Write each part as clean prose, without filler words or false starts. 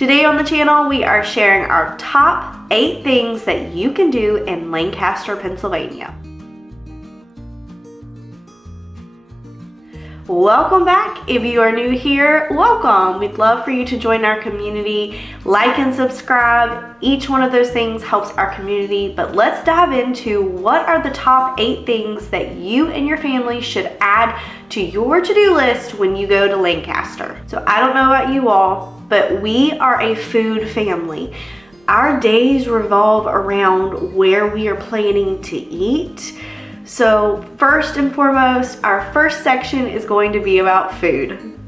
Today on the channel, we are sharing our top 8 things that you can do in Lancaster, Pennsylvania. Welcome back. If you are new here, welcome. We'd love for you to join our community, like and subscribe. Each one of those things helps our community, but let's dive into what are the top 8 things that you and your family should add to your to-do list when you go to Lancaster. So I don't know about you all, but we are a food family. Our days revolve around where we are planning to eat. So first and foremost, our first section is going to be about food.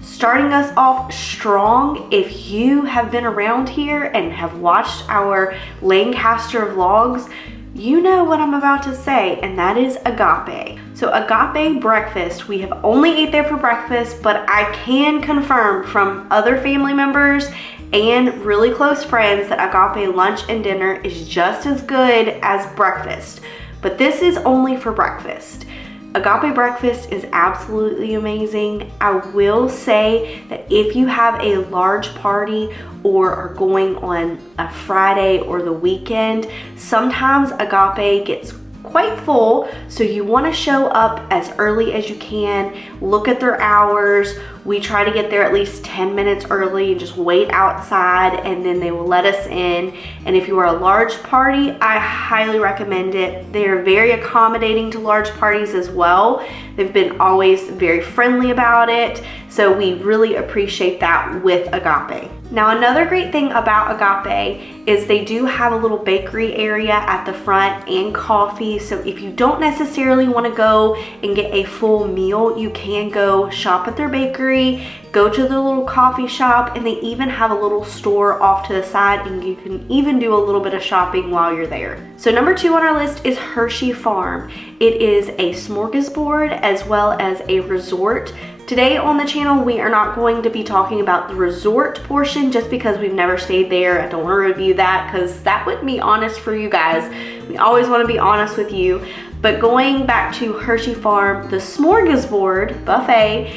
Starting us off strong, if you have been around here and have watched our Lancaster vlogs, you know what I'm about to say, and that is Agape. So Agape breakfast, we have only ate there for breakfast, but I can confirm from other family members and really close friends that Agape lunch and dinner is just as good as breakfast. But this is only for breakfast. Agape breakfast is absolutely amazing. I will say that if you have a large party or are going on a Friday or the weekend, sometimes Agape gets quite full, so you want to show up as early as you can. Look at their hours. We try to get there at least 10 minutes early and just wait outside, and then they will let us in. And if you are a large party, I highly recommend it. They are very accommodating to large parties as well. They've been always very friendly about it, so we really appreciate that with Agape. Now, another great thing about Agape is they do have a little bakery area at the front and coffee. So if you don't necessarily want to go and get a full meal, you can go shop at their bakery, go to their little coffee shop, and they even have a little store off to the side, and you can even do a little bit of shopping while you're there. So number 2 on our list is Hershey Farm. It is a smorgasbord as well as a resort. Today on the channel, we are not going to be talking about the resort portion just because we've never stayed there. I don't want to review that because that wouldn't be honest for you guys. We always want to be honest with you. But going back to Hershey Farm, the smorgasbord buffet,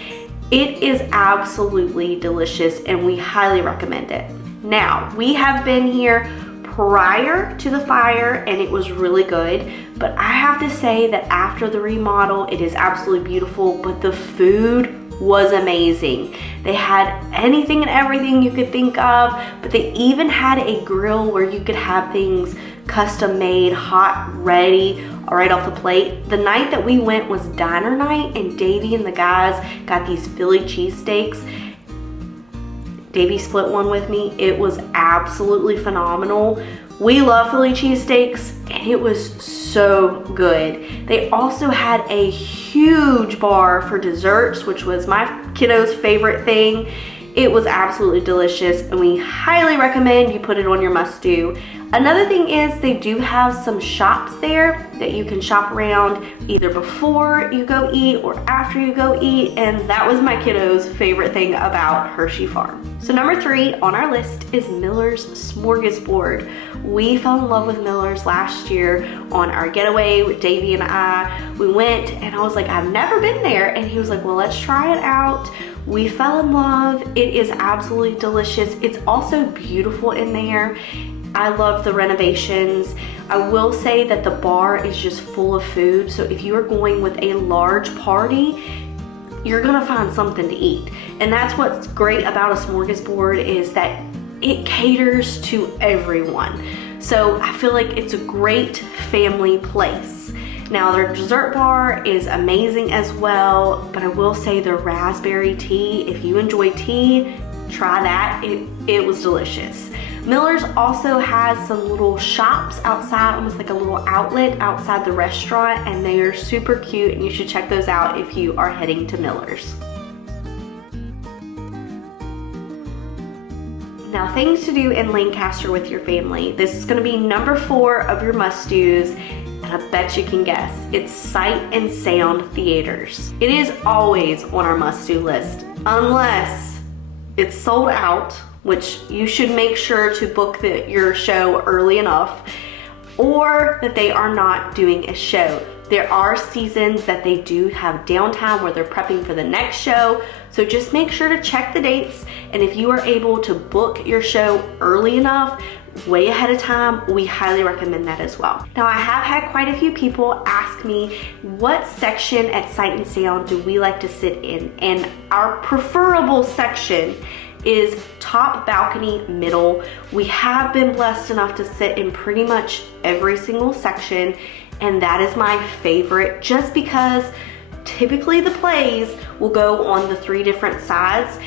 it is absolutely delicious and we highly recommend it. Now, we have been here prior to the fire and it was really good, but I have to say that after the remodel, it is absolutely beautiful, but the food was amazing. They had anything and everything you could think of, but they even had a grill where you could have things custom made, hot, ready, right off the plate. The night that we went was diner night, and Davey and the guys got these Philly cheesesteaks. Davey split one with me. It was absolutely phenomenal. We love Philly cheesesteaks, and it was so good. They also had a huge bar for desserts, which was my kiddo's favorite thing. It was absolutely delicious, and we highly recommend you put it on your must-do. Another thing is they do have some shops there that you can shop around either before you go eat or after you go eat, and that was my kiddo's favorite thing about Hershey Farm. So number 3 on our list is Miller's Smorgasbord. We fell in love with Miller's last year on our getaway with Davey and I. We went and I was like, I've never been there, and he was like, well, let's try it out. We fell in love. It is absolutely delicious. It's also beautiful in there. I love the renovations. I will say that the bar is just full of food. So if you are going with a large party, you're gonna find something to eat. And that's what's great about a smorgasbord is that it caters to everyone. So I feel like it's a great family place. Now their dessert bar is amazing as well, but I will say their raspberry tea, if you enjoy tea, try that. It was delicious. Miller's also has some little shops outside, almost like a little outlet outside the restaurant, and they are super cute, and you should check those out if you are heading to Miller's. Now, things to do in Lancaster with your family. This is going to be number 4 of your must-dos, and I bet you can guess. It's Sight and Sound Theaters. It is always on our must-do list, unless it's sold out, which you should make sure to book your show early enough, or that they are not doing a show. There are seasons that they do have downtime where they're prepping for the next show. So just make sure to check the dates. And if you are able to book your show early enough, way ahead of time, we highly recommend that as well. Now, I have had quite a few people ask me what section at Sight and Sound do we like to sit in, and our preferable section is top balcony middle. We have been blessed enough to sit in pretty much every single section, and that is my favorite just because typically the plays will go on the 3 different sides.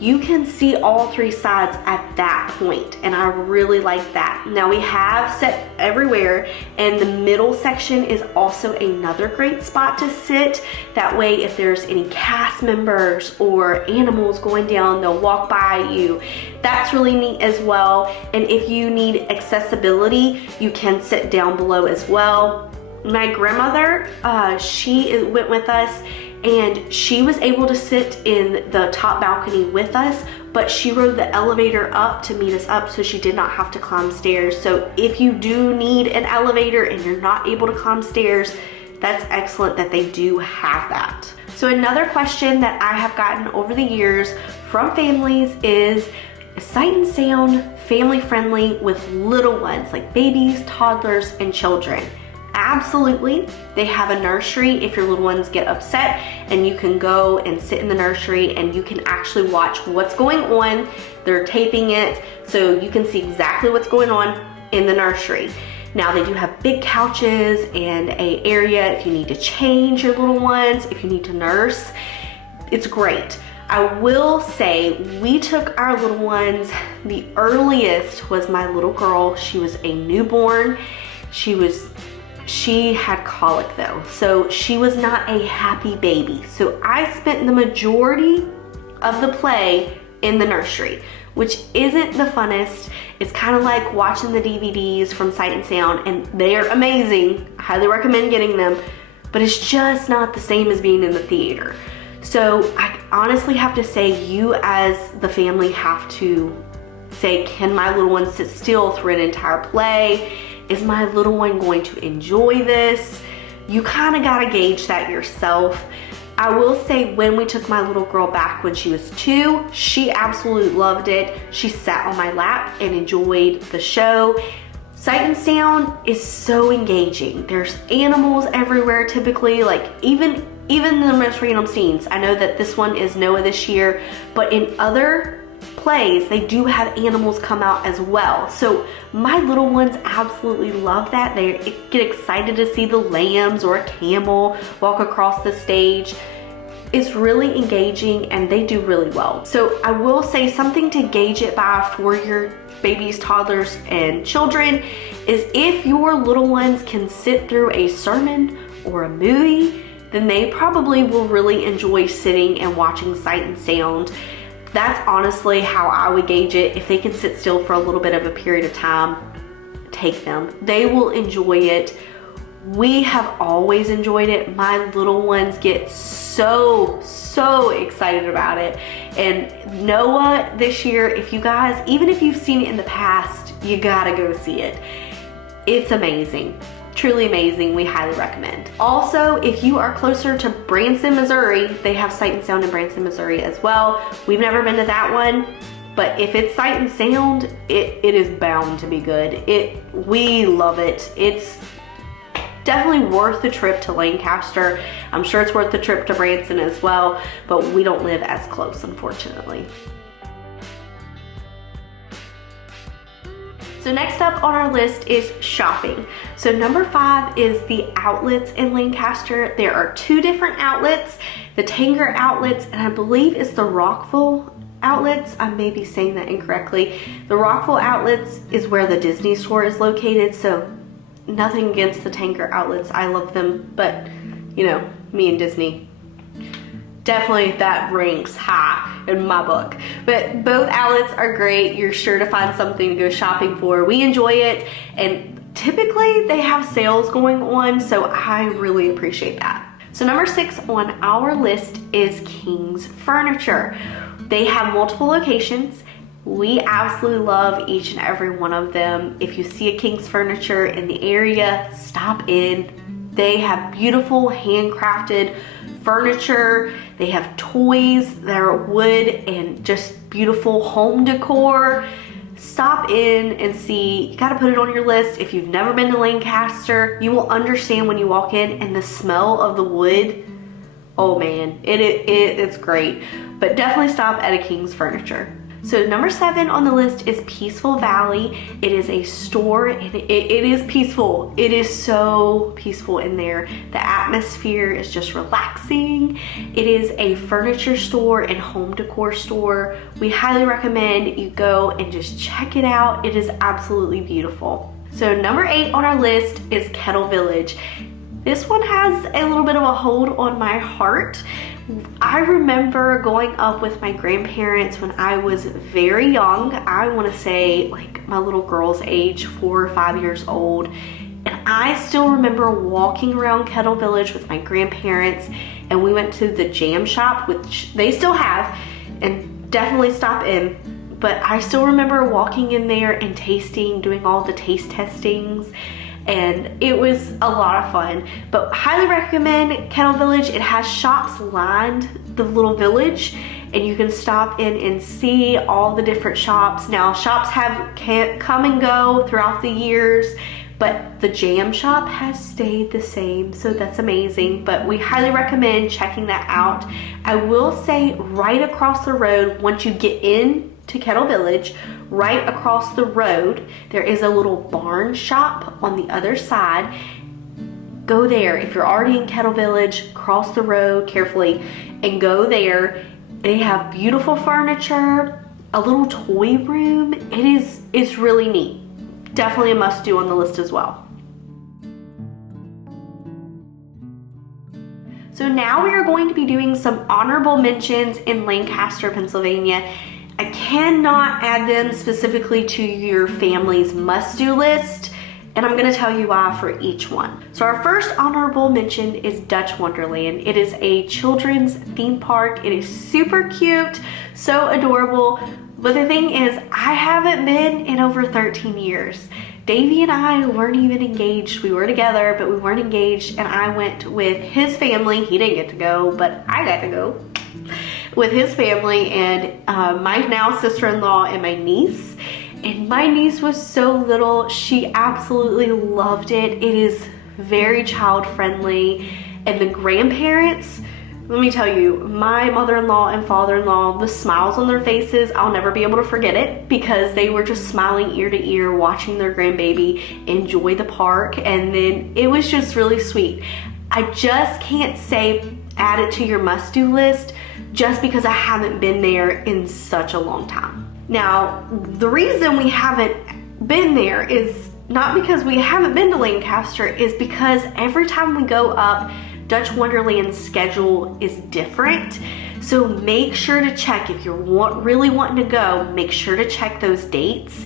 You can see all 3 sides at that point, and I really like that. Now, we have set everywhere, and the middle section is also another great spot to sit. That way, if there's any cast members or animals going down, they'll walk by you. That's really neat as well. And if you need accessibility, you can sit down below as well. My grandmother, she went with us, and she was able to sit in the top balcony with us, but she rode the elevator up to meet us up, so she did not have to climb stairs. So if you do need an elevator and you're not able to climb stairs, that's excellent that they do have that. So another question that I have gotten over the years from families is Sight and Sound family friendly with little ones like babies, toddlers, and children? Absolutely. They have a nursery if your little ones get upset, and you can go and sit in the nursery and you can actually watch what's going on. They're taping it, so you can see exactly what's going on in the nursery. Now, they do have big couches and an area if you need to change your little ones, if you need to nurse. It's great. I will say we took our little ones, the earliest was my little girl. She was a newborn. She had colic though, so she was not a happy baby. So I spent the majority of the play in the nursery, which isn't the funnest. It's kind of like watching the DVDs from Sight and Sound, and they are amazing. I highly recommend getting them, but it's just not the same as being in the theater. So I honestly have to say, you as the family have to say, can my little one sit still through an entire play? Is my little one going to enjoy this? You kind of got to gauge that yourself. I will say, when we took my little girl back when she was 2, she absolutely loved it. She sat on my lap and enjoyed the show. Sight and Sound is so engaging. There's animals everywhere typically, like even the most random scenes. I know that this one is Noah this year, but in other plays, they do have animals come out as well. So my little ones absolutely love that. They get excited to see the lambs or a camel walk across the stage. It's really engaging, and they do really well. So I will say, something to gauge it by for your babies, toddlers, and children is if your little ones can sit through a sermon or a movie, then they probably will really enjoy sitting and watching Sight and Sound. That's honestly how I would gauge it. If they can sit still for a little bit of a period of time, take them. They will enjoy it. We have always enjoyed it. My little ones get so excited about it. And Noah this year, if you guys, even if you've seen it in the past, you gotta go see it. It's amazing. Truly amazing. We highly recommend. Also, if you are closer to Branson, Missouri, they have Sight and Sound in Branson, Missouri as well. We've never been to that one, but if it's Sight and Sound, it is bound to be good. We love it. It's definitely worth the trip to Lancaster. I'm sure it's worth the trip to Branson as well, but we don't live as close, unfortunately. So next up on our list is shopping. So number 5 is the outlets in Lancaster. There are 2 different outlets, the Tanger outlets, and I believe it's the Rockville outlets. I may be saying that incorrectly. The Rockville outlets is where the Disney store is located, so nothing against the Tanger outlets. I love them, but you know, me and Disney, definitely that ranks high in my book. But both outlets are great. You're sure to find something to go shopping for. We enjoy it, and typically they have sales going on, so I really appreciate that. So number 6 on our list is King's Furniture. They have multiple locations. We absolutely love each and every one of them. If you see a King's Furniture in the area, stop in, They have beautiful handcrafted furniture. They have toys that are wood and just beautiful home decor. Stop in and see. You got to put it on your list. If you've never been to Lancaster, you will understand when you walk in, and the smell of the wood, oh man, it's great. But definitely stop at a King's Furniture. So number 7 on the list is Peaceful Valley. It is a store, and it is peaceful. It is so peaceful in there. The atmosphere is just relaxing. It is a furniture store and home decor store. We highly recommend you go and just check it out. It is absolutely beautiful. So number 8 on our list is Kettle Village. This one has a little bit of a hold on my heart. I remember going up with my grandparents when I was very young. I want to say like my little girl's age, 4 or 5 years old. And I still remember walking around Kettle Village with my grandparents, and we went to the jam shop, which they still have, and definitely stop in. But I still remember walking in there and tasting, doing all the taste testings. And it was a lot of fun. But highly recommend Kettle Village. It has shops lined the little village, and you can stop in and see all the different shops. Now, shops have come and go throughout the years, but the jam shop has stayed the same, so that's amazing. But we highly recommend checking that out. I will say right across the road, once you get in to Kettle Village, right across the road, there is a little barn shop on the other side. Go there. If you're already in Kettle Village, cross the road carefully and go there. They have beautiful furniture, a little toy room. It's really neat. Definitely a must do on the list as well. So now we are going to be doing some honorable mentions in Lancaster, Pennsylvania. I cannot add them specifically to your family's must-do list, and I'm going to tell you why for each one. So our first honorable mention is Dutch Wonderland. It is a children's theme park. It is super cute, so adorable. But the thing is, I haven't been in over 13 years. Davey and I weren't even engaged. We were together, but we weren't engaged, and I went with his family. He didn't get to go, but I got to go with his family and my now sister-in-law and my niece. And my niece was so little. She absolutely loved it. It is very child-friendly. And the grandparents, let me tell you, my mother-in-law and father-in-law, the smiles on their faces, I'll never be able to forget it, because they were just smiling ear to ear, watching their grandbaby enjoy the park. And then it was just really sweet. I just can't say add it to your must-do list just because I haven't been there in such a long time. Now, the reason we haven't been there is not because we haven't been to Lancaster, is because every time we go up, Dutch Wonderland's schedule is different. So make sure to check, if you're really wanting to go, make sure to check those dates.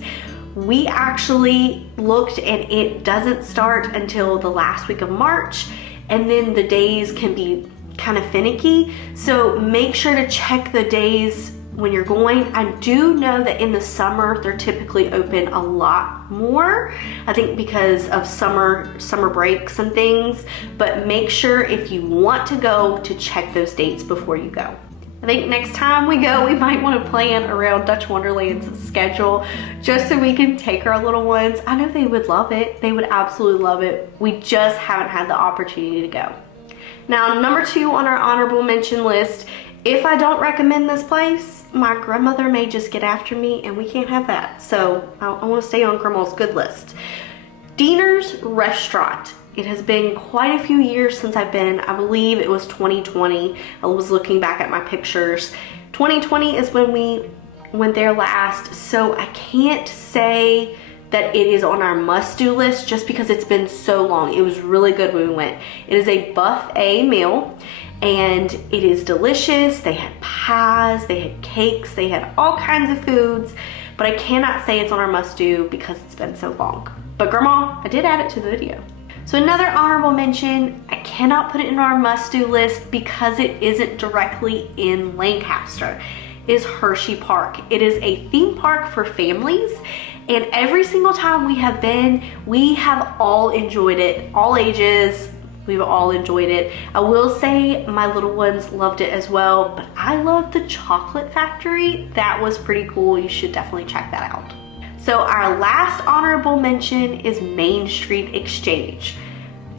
We actually looked, and it doesn't start until the last week of March, and then the days can be kind of finicky. So make sure to check the days when you're going. I do know that in the summer they're typically open a lot more, I think because of summer breaks and things. But make sure, if you want to go, to check those dates before you go. I think next time we go, we might want to plan around Dutch Wonderland's schedule, just so we can take our little ones. I know they would love it. They would absolutely love it. We just haven't had the opportunity to go. Now, number 2 on our honorable mention list, if I don't recommend this place, my grandmother may just get after me, and we can't have that. So I want to stay on Grandma's good list. Diener's Restaurant. It has been quite a few years since I've been. I believe it was 2020. I was looking back at my pictures. 2020 is when we went there last, so I can't say that it is on our must-do list just because it's been so long. It was really good when we went. It is a buffet meal, and it is delicious. They had pies, they had cakes, they had all kinds of foods, but I cannot say it's on our must-do because it's been so long. But Grandma, I did add it to the video. So another honorable mention, I cannot put it in our must-do list because it isn't directly in Lancaster, is Hershey Park. It is a theme park for families, and every single time we have been, we have all enjoyed it, all ages. We've all enjoyed it. I will say my little ones loved it as well, but I love the chocolate factory. That was pretty cool. You should definitely check that out. So our last honorable mention is Main Street Exchange.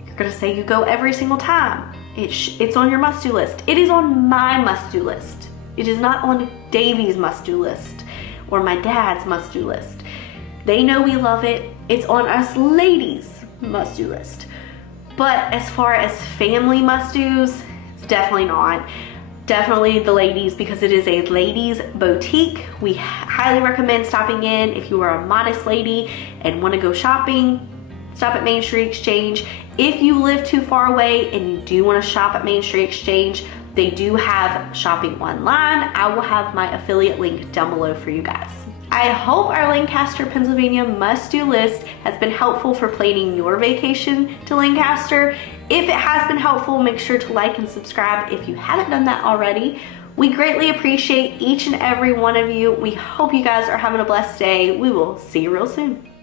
You're gonna say you go every single time. It's on your must-do list. It is on my must-do list. It is not on Davey's must-do list or my dad's must-do list. They know we love it. It's on us ladies' must-do list. But as far as family must-dos, it's definitely not. Definitely the ladies, because it is a ladies' boutique. We highly recommend stopping in. If you are a modest lady and want to go shopping, stop at Main Street Exchange. If you live too far away and you do want to shop at Main Street Exchange, they do have shopping online. I will have my affiliate link down below for you guys. I hope our Lancaster, Pennsylvania must-do list has been helpful for planning your vacation to Lancaster. If it has been helpful, make sure to like and subscribe if you haven't done that already. We greatly appreciate each and every one of you. We hope you guys are having a blessed day. We will see you real soon.